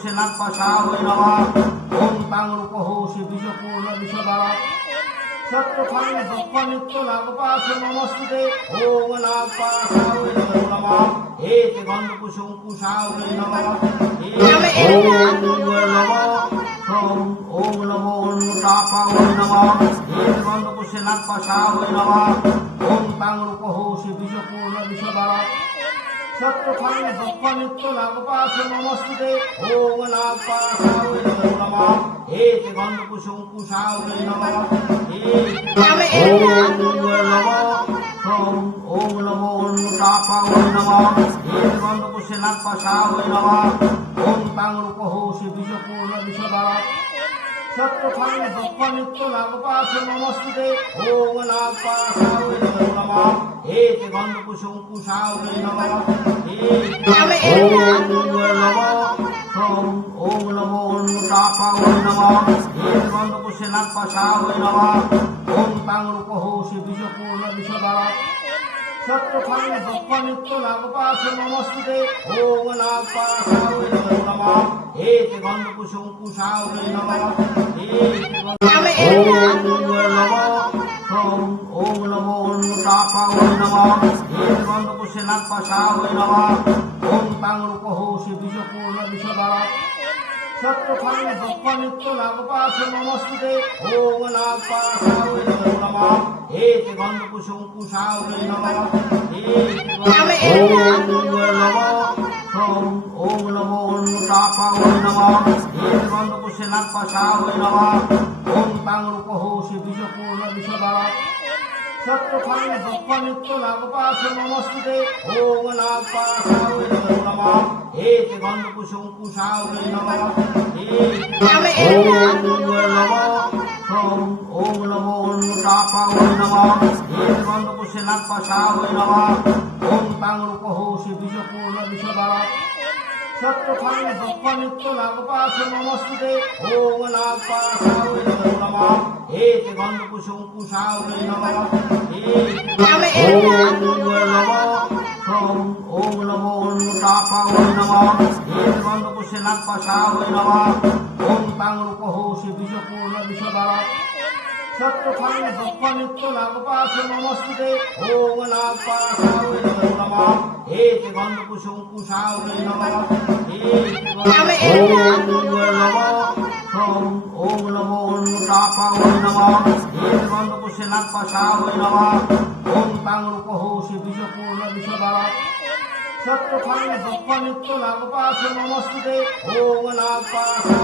গন্ধপুষে নাগপাশায় নমঃ। ওম তাং রূপহৌষি বিষপূর্ণ বিষবালা সত্যথাং দুঃখ নিত্য নাগপাশ নমস্তুতে। ওম নাগপাশায় নমঃ। এতে গন্ধপুষং কুশায় নমঃ। ওম নমো অনুতাপায় নমঃ। এতে গন্ধপুষে নাগপাশায় নমঃ। ওম তাং রূপহৌষি বিষপূর্ণ বিষবালা সত্যথাং দুঃখ নিত্য নাগপাশ নমস্তুতে। ওম নাগপাশায় নমঃ। এতে গন্ধপুষং কুশায় নমঃ। ওম নমো অনুতাপায় নমঃ। এতে গন্ধপুষে নাগপাশায় নমঃ। ওম তাং রূপহৌষি বিষপূর্ণ বিষবালা সত্যথাং দুঃখ নিত্য নাগপাশ নমস্তুতে। ওম নাগপাশায় নমঃ। এতে গন্ধপুষং কুশায় নমঃ। ওম নমো অনুতাপায় নমঃ। এতে গন্ধপুষে নাগপাশায় নমঃ। ওম তাং রূপহৌষি বিষপূর্ণ বিষবালা সত্যথাং দুঃখ নিত্য নাগপাশ নমস্তুতে। ওম নাগপাশায় নমঃ। এতে গন্ধপুষং কুশায় নমঃ। ওম নমো অনুতাপায় নমঃ। এতে গন্ধপুষে নাগপাশায় নমঃ। ওম তাং রূপহৌষি বিষপূর্ণ বিষবালা সত্যথাং দুঃখ নিত্য নাগপাশ নমস্তুতে। ওম নাগপাশায় নমঃ। এতে গন্ধপুষং কুশায় নমঃ। ওম নমো অনুতাপায় নমঃ। এতে গন্ধপুষে নাগপাশায় নমঃ। ওম তাং রূপহৌষি বিষপূর্ণ বিষবালা সত্যথাং দুঃখ নিত্য নাগপাশ নমস্তুতে। ওম নাগপাশায় নমঃ। এতে গন্ধপুষং কুশায় নমঃ। ওম নমো অনুতাপায় নমঃ। এতে গন্ধপুষে নাগপাশায় নমঃ। ওম তাং রূপহৌষি বিষপূর্ণ বিষবালা সত্যথাং দুঃখ নিত্য নাগপাশ নমস্তুতে। ওম নাগপাশায় নমঃ। এতে গন্ধপুষং কুশায় নমঃ। ওম নমো অনুতাপায় নমঃ। এতে গন্ধপুষে নাগপাশায় নমঃ। ওম তাং রূপহৌষি বিষপূর্ণ বিষবালা সত্যথাং দুঃখ নিত্য নাগপাশ নমস্তুতে। ওম নাগপাশায় নমঃ। এতে গন্ধপুষং কুশায় নমঃ। ওম নমো অনুতাপায় নমঃ। এতে গন্ধপুষে নাগপাশায় নমঃ। ওম তাং রূপহৌষি বিষপূর্ণ বিষবালা সত্যথাং দুঃখ নিত্য নাগপাশ নমস্তুতে। ওম নাগপাশায়